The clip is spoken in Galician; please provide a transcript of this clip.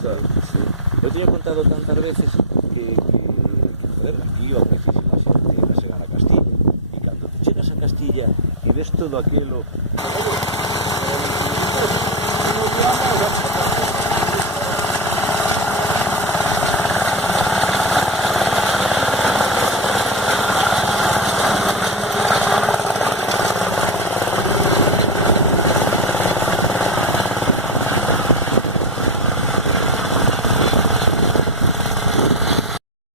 Claro, sí. Eu teño contado tantas veces que joder, aquí o muchísima xente que chegan a Castilla e cando te chegas a Castilla e ves todo aquilo